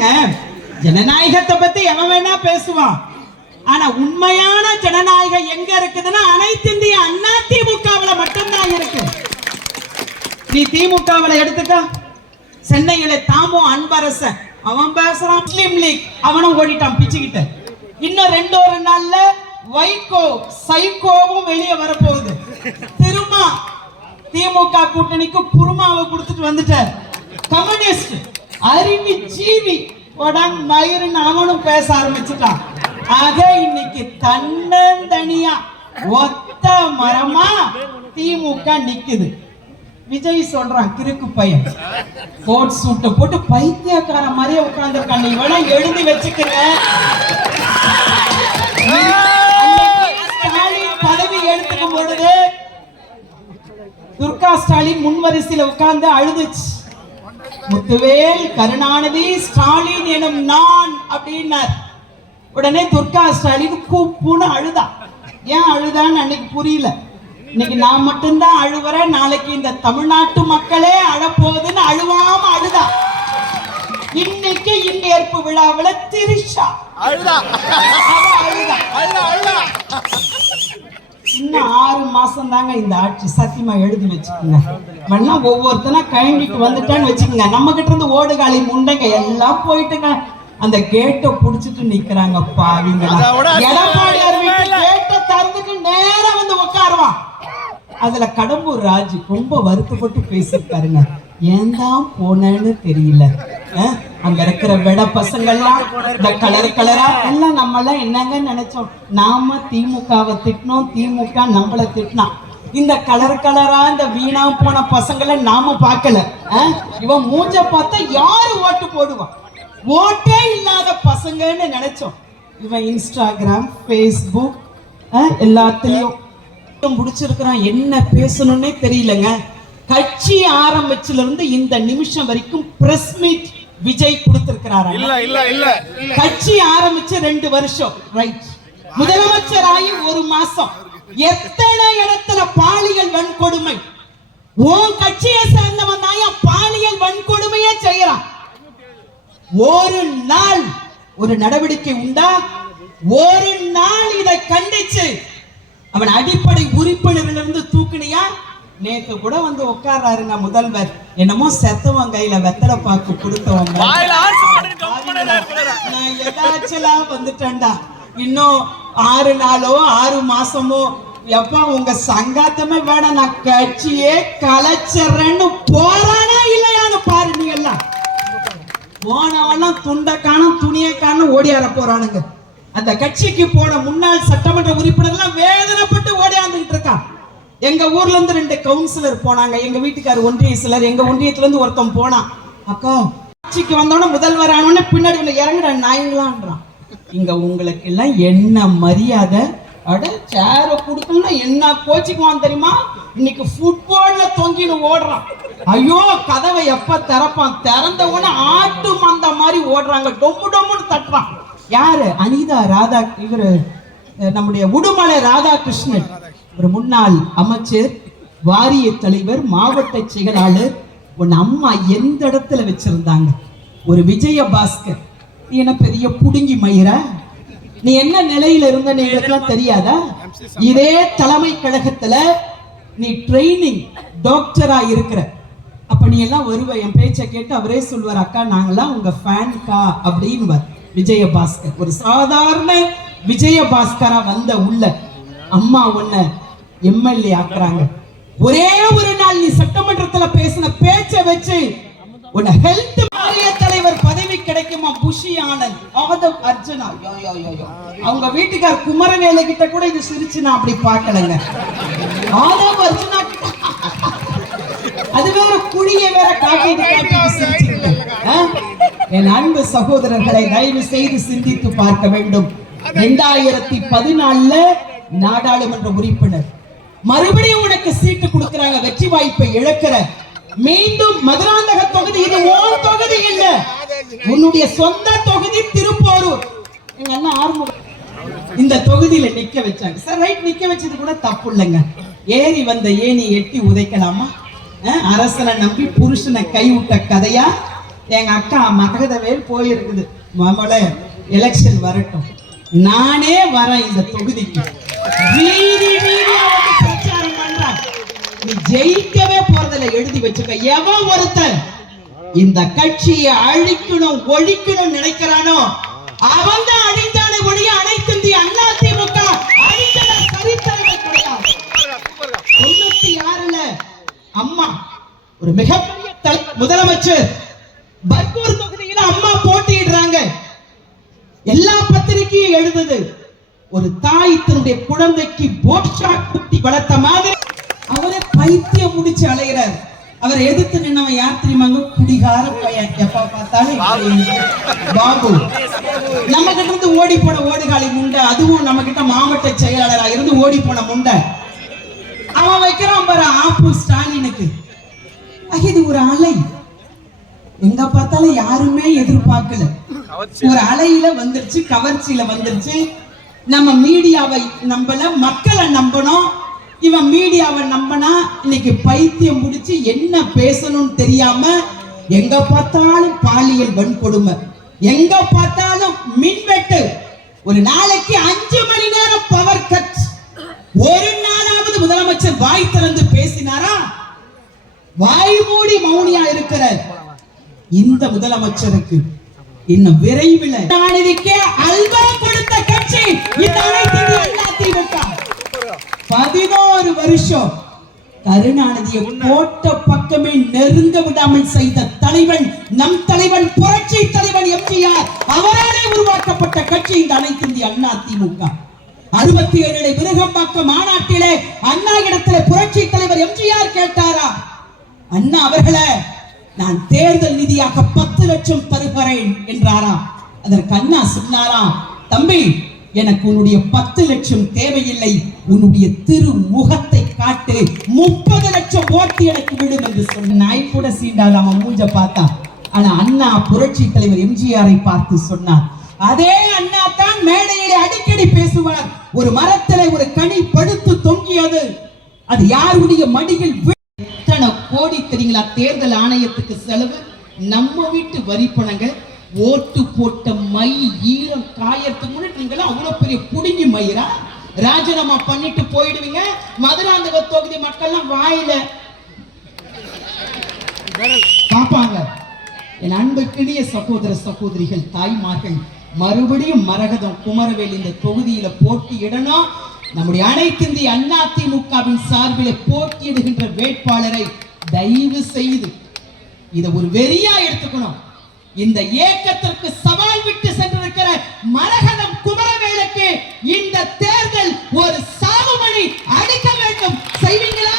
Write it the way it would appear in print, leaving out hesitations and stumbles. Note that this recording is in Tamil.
இல்லங்க, ஜனநாயகத்தை பத்தி எவன் வேணா பேசுவான். ஆனா உண்மையான ஜனநாயகம் எங்க இருக்குதுன்னா அனைத்து இந்திய அண்ணா திமுகவுல மட்டும்தான் இருக்கு. நீ திமுகவுல எடுத்துக்க, சென்னையில தாமோ அன்பரசன் அவன் பேசுறான், முஸ்லிம் லீக் அவனும் ஓடிட்டான் பிச்சுக்கிட்ட. இன்னும் 2 நாள்ல வைகோ சைகோவும் வெளியே வரப்போகுது. திரும்ப திமுக கூட்டணிக்கு குருமாவை கொடுத்துட்டு வந்துட்டார். கம்யூனிஸ்ட் அறிவி ஜீவி மயிருன்னு அவனும் பேச ஆரம்பிச்சுட்டான். ஆக இன்னைக்கு தன்னந்தனியா ஒத்த மரமா திமுக நிக்குது. விஜய் சொல்றான், கிறுக்கு பையன் கோட் சூட்டை போட்டு பைத்தியக்கார மாதிரியே உட்கார்ந்துருக்கான். நீ வேணா எழுதி வச்சுக்கிற. ஸ்டாலின் பதவி எடுத்துக்கும் பொழுது துர்கா ஸ்டாலின் முன்வரிசையில உட்கார்ந்து அழுதுச்சு. முத்துவேல் கருணாநிதி ஸ்டாலின் எனும் நான் அப்படின்னார். உடனே துர்கா ஸ்டாலின் கூப்புன்னு அழுதா. ஏன் அழுதான்னு அன்னைக்கு புரியல. இன்னைக்கு நான் மட்டும்தான் அழுவுறேன், நாளைக்கு இந்த தமிழ்நாட்டு மக்களே அழப்போகுதுன்னு அழுவாம அழுதா. இன்னைக்கு இந்நேர்ப்பு விழாவில் திரிஷா அழுதா. இன்னும் 6 மாசம் தாங்க இந்த ஆட்சி. சத்தியமா எழுதி வச்சுக்கோங்க. வேணா ஒவ்வொருத்தனா கழங்கிட்டு வந்துட்டான்னு வச்சுக்கோங்க. நம்ம கிட்ட இருந்து ஓடுகாலி முண்டைங்க எல்லாம் போயிட்டுங்க. அந்த கேட்டை புடிச்சிட்டு நிக்கிறாங்க பாவிங்களா. எடப்பாடியார் வீட்டு கேட்டை திறந்துட்டு நேரா வந்து உட்காருவான். அதுல கடம்பூர் ராஜு ரொம்ப வருத்தப்பட்டு பேசிருக்காருங்க. ஏன் தான் போனேன்னு தெரியல. அங்க இருக்கிற வெட பசங்கள்லாம் இந்த கலரா எல்லாம் நம்ம எல்லாம் என்னங்க நினைச்சோம். நாம திமுகவை திட்டினோம், திமுக நம்மள திட்டினான். இந்த கலரா இந்த வீணா போன பசங்களை நாம பார்க்கல. இவன் மூஞ்ச பார்த்தா யாரு ஓட்டு போடுவான்? ஓட்டே இல்லாத பசங்கன்னு நினைச்சோம். இவன் இன்ஸ்டாகிராம், பேஸ்புக் எல்லாத்துலயும் முடிச்சிருக்கிறான். என்ன பேசணும்னே தெரியலங்க. கட்சி ஆரம்பிச்சுல இருந்து இந்த நிமிஷம் வரைக்கும் பிரஸ் மீட் விஜய் கொடுத்திருக்கிறாரா? கட்சி ஆரம்பிச்சு 2 வருஷம், ரைட். முதலமைச்சராகி 1 மாசம். எத்தனை இடத்துல பாலியல் வன்கொடுமை? உன் கட்சியை சேர்ந்தவன் தான் பாலியல் வன்கொடுமையே செய்யறான். ஒரு நாள் ஒரு நடவடிக்கை உண்டா? ஒரு நாள் இதை கண்டிச்சு அவன் அடிப்படை உறுப்பினரிலிருந்து தூக்குனியா? நேத்து கூட வந்து உட்கார்றாருங்க முதல்வர். என்னமோ செத்தவன் கையில வெத்தலை பாக்கு கொடுத்தவங்க. நான் எதாச்சலாம் வந்துட்டேன்டா. இன்னும் 6 நாளோ 6 மாசமோ எப்ப உங்க சங்காத்தமே வேணாம், நான் கட்சியே கலைச்சறேன்னு போறானா இல்லையான்னு பாரு. நீ எல்லாம் போனவெல்லாம் துண்டை காணும் துணியை காணும் ஓடியார போறானுங்க. அந்த கட்சிக்கு போன முன்னாள் சட்டமன்ற உறுப்பினர்லாம் வேதனைப்பட்டு ஓடியாந்துகிட்டு இருக்கான். எங்க ஊர்ல இருந்து 2 கவுன்சிலர் போனாங்க. எங்க வீட்டுக்காரர் ஒன்றிய சிலர், எங்க ஒன்றியத்துல இருந்து ஒருத்தன் போனான். அக்கா கட்சிக்கு வந்தோடனே முதல்வர் ஆனோடனே பின்னாடி இறங்குற நாயங்களான்றான். இங்க உங்களுக்கு எல்லாம் என்ன மரியாதை? அட சேர கொடுக்கணும்னா என்ன கோச்சிக்குவான் தெரியுமா? இன்னைக்கு ஃபுட்பால்ல தொங்கின்னு ஓடுறான். ஐயோ கதவை எப்ப திறப்பான்? திறந்த உடனே ஆட்டு மந்த மாதிரி ஓடுறாங்க. டொம்மு டொம்முன்னு தட்டுறான். யாரு? அனிதா ராதா. இவரு நம்முடைய உடுமலை ராதாகிருஷ்ணன், ஒரு முன்னாள் அமைச்சர், வாரிய தலைவர், மாவட்ட செயலாளர். உன் அம்மா எந்த இடத்துல வச்சிருந்தாங்க? ஒரு விஜயபாஸ்கர். நீ என்ன பெரிய புடுங்கி மயிரா? நீ என்ன நிலையில இருந்த எங்களுக்கெல்லாம் தெரியாதா? இதே தலைமை கழகத்துல நீ ட்ரைனிங் டாக்டரா இருக்கிற. அப்ப நீ எல்லாம் வருவ. என் பேச்சை கேட்டு அவரே சொல்வார், அக்கா நாங்கெல்லாம் உங்க ஃபேன்கா அப்படின்னு. விஜயபாஸ்கர் ஒரு சாதாரண விஜயபாஸ்கரா வந்த உள்ள அம்மா உன்னை எம்எல்ஏ ஆக்குறாங்க. ஒரே ஒரு நாள் நீ சட்டமன்றத்துல பேசின பேச்சை வச்சு உன்னை ஹெல்த் மாநில தலைவர் பதவி கிடைக்குமா? புஷி ஆனந்த், ஆதவ் அர்ஜுனா. அவங்க வீட்டுக்கார் குமரவேலு கிட்ட கூட இது சிரிச்சு நான் அப்படி பார்க்கலங்க. ஆதவ் அர்ஜுனா அது வேற குழிய வேற காட்டிட்டு சிரிச்சுக்கிட்டு. என் அன்பு சகோதரர்களை தயவு செய்து சிந்தித்து பார்க்க வேண்டும். 2014 நாடாளுமன்ற உறுப்பினர் மறுபடியும் உனக்கு சீட்டு கொடுக்கிறாங்க. வெற்றி வாய்ப்பை இழக்கிற. மீண்டும் மதுராந்தக தொகுதி. இது உன் தொகுதி இல்ல, உன்னுடைய சொந்த தொகுதி திருப்போரூர். எங்க அண்ணா ஆறுமுகம் இந்த தொகுதியில நிக்க வச்சாங்க. சார் ரைட், நிக்க வச்சது கூட தப்பு இல்லைங்க. ஏறி வந்த ஏணி எட்டி உதைக்கலாமா? அரசனை நம்பி புருஷனை கைவிட்ட கதையா? எங்க அக்கா மகதவேல் போயிருக்குது. மாமலை எலெக்ஷன் வரட்டும், நானே வரேன் இந்த தொகுதிக்கு, வீதி வீதியா வந்து பிரச்சாரம் பண்றேன். நீ ஜெயிக்கவே போறதில்ல, எழுதி வச்சுக்க. எவன் ஒருத்தன் இந்த கட்சியை அழிக்கணும் ஒழிக்கணும் நினைக்கிறானோ அவன் தான் அழிந்தானே ஒழிய அனைத்து இந்திய அண்ணா திமுக அழிந்தன சரித்திரமே கிடையாது. 96ல அம்மா ஒரு மிகப்பெரிய முதலமைச்சர், பர்கூர் தொகுதியில அம்மா போட்டியிடுறாங்க. எல்லா பத்திரிகையும் எழுதுது, ஒரு தாய் தன்னுடைய குழந்தைக்கு போட்ஷா குத்தி வளர்த்த மாதிரி அவரை பைத்தியம் முடிச்சு அலைகிறார். அவரை எதிர்த்து நின்னவன் யார் தெரியுமாங்க? குடிகார பையன். எப்ப பார்த்தாலும் பாபு. நம்ம கிட்ட இருந்து ஓடி போன ஓடுகாலி முண்டை, அதுவும் நம்ம கிட்ட மாவட்ட செயலாளராக இருந்து ஓடி போன முண்டை. அவன் வைக்கிறான் பாரு ஆப்பு ஸ்டாலினுக்கு. இது ஒரு அலை, எங்க பார்த்தாலும் யாருமே எதிர்பார்க்கல. ஒரு அலையில வந்துருச்சு, கவர்ச்சியில வந்துருச்சு. நம்ம மீடியாவை நம்பல, மக்களை நம்பணும். இவன் மீடியாவை நம்பனா இன்னைக்கு பைத்தியம் முடிச்சு என்ன பேசணும்னு தெரியாம எங்க பார்த்தாலும் பாலியல் வன்கொடுமை, எங்க பார்த்தாலும் மின்வெட்டு. ஒரு நாளைக்கு 5 மணி நேரம் பவர் கட். ஒரு நாளாவது முதலமைச்சர் வாய் திறந்து பேசினாரா? வாய் மூடி மௌனியா இருக்கிற இந்த முதலமைச்சருக்கு இன்னும் விரைவில் அல்வரம் கொடுத்த கட்சி இந்த அனைத்து இந்திய அண்ணா திமுக. 11 வருஷம் கருணாநிதியை கோட்ட பக்கமே நெருங்க விடாமல் செய்த தலைவன் நம் தலைவன், புரட்சி தலைவன் எம்ஜிஆர். அவராலே உருவாக்கப்பட்ட கட்சி இந்த அனைத்து இந்திய அண்ணா திமுக. 67 விருகம்பாக்கம் மாநாட்டிலே அண்ணா இடத்துல புரட்சி தலைவர் எம்ஜிஆர் கேட்டாரா, அண்ணா அவர்களே நான் தேர்தல் நிதியாக 10 லட்சம் தருகிறேன் என்றாரா? அதற்கு அண்ணா சொன்னாரா, தம்பி எனக்கு உன்னுடைய 10 லட்சம் தேவையில்லை, உன்னுடைய திருமுகத்தை காட்டு, 30 லட்சம் ஓட்டு எனக்கு விடும் என்று சொன்ன. நாய் கூட சீண்டாத அவன் மூஞ்ச பார்த்தா. ஆனா அண்ணா புரட்சி தலைவர் எம்ஜிஆரை பார்த்து சொன்னார். அதே அண்ணா தான் மேடையிலே அடிக்கடி பேசுவார், ஒரு மரத்திலே ஒரு கனி படுத்து தொங்கியது, அது யாருடைய மடியில் எத்தனை கோடி தெரியுங்களா தேர்தல் ஆணையத்துக்கு செலவு? நம்ம வீட்டு வரி பணங்கள். ஓட்டு போட்ட மை ஈரம் காயறதுக்கு முன்னாடி நீங்க அவ்வளவு பெரிய புடுங்கி மயிரா ராஜினாமா பண்ணிட்டு போயிடுவீங்க. மதுராந்தக தொகுதி மக்கள்லாம் வாயில பாப்பாங்க. என் அன்புக்கினிய சகோதர சகோதரிகள், தாய்மார்கள், மறுபடியும் மரகதம் குமரவேல் இந்த தொகுதியில போட்டியிடணும். நம்முடைய அனைத்து இந்திய அண்ணா திமுகவின் சார்பில் போட்டியிடுகின்ற வேட்பாளரை தயவு செய்து இதை ஒரு வெறியா எடுத்துக்கணும். இந்த இயக்கத்திற்கு சவால் விட்டு சென்றிருக்கிற மரகதம் குமரவேலுக்கு இந்த தேர்தல் ஒரு சாவுமணி அடிக்க வேண்டும். செய்வீங்களா?